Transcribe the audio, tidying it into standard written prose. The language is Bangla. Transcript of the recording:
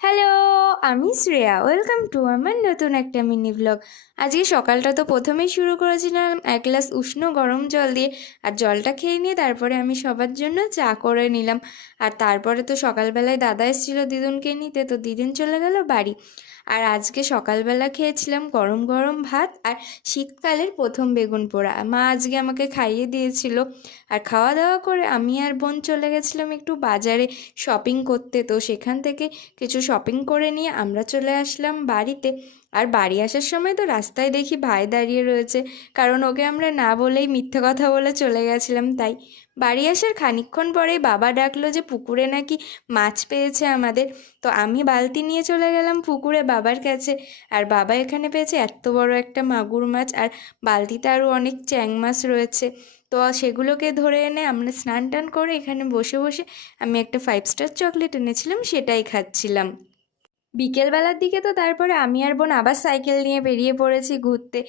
হ্যালো, আমি শ্রেয়া। ওয়েলকাম টু আমার নতুন একটা মিনি ব্লগ। আজকে সকালটা তো প্রথমেই শুরু করেছিলাম এক গ্লাস উষ্ণ গরম জল দিয়ে। আর জলটা খেয়ে নিয়ে তারপরে আমি সবার জন্য চা করে নিলাম। আর তারপরে তো সকালবেলায় দাদা এসেছিলো দিদুনকে নিতে, তো দিদুন চলে গেল বাড়ি। আর আজকে সকালবেলা খেয়েছিলাম গরম গরম ভাত আর শীতকালের প্রথম বেগুন পোড়া। মা আজকে আমাকে খাইয়ে দিয়েছিল। আর খাওয়া দাওয়া করে আমি আর বোন চলে গেছিলাম একটু বাজারে শপিং করতে। তো সেখান থেকে কিছু শপিং করে নিয়ে আমরা চলে আসলাম বাড়িতে। আর বাড়ি আসার সময় তো রাস্তায় দেখি ভাই দাঁড়িয়ে রয়েছে, কারণ ওকে আমরা না বলেই মিথ্যে কথা বলে চলে গেছিলাম তাই। বাড়ি আসার খানিকক্ষণ পরেই বাবা ডাকলো যে পুকুরে নাকি মাছ পেয়েছে আমাদের। তো আমি বালতি নিয়ে চলে গেলাম পুকুরে বাবার কাছে। আর বাবা এখানে পেয়েছে এত বড় একটা মাগুর মাছ, আর বালতিতে আরও অনেক চ্যাং মাছ রয়েছে। তো সেগুলোকে ধরে এনে আমরা স্নান টান করে এখানে বসে বসে আমি একটা 5 স্টার চকলেট এনেছিলাম, সেটাই খাচ্ছিলাম। বিকেলবেলার দিকে তো তারপরে আমি আর বোন আবার সাইকেল নিয়ে বেরিয়ে পড়েছি ঘুরতে।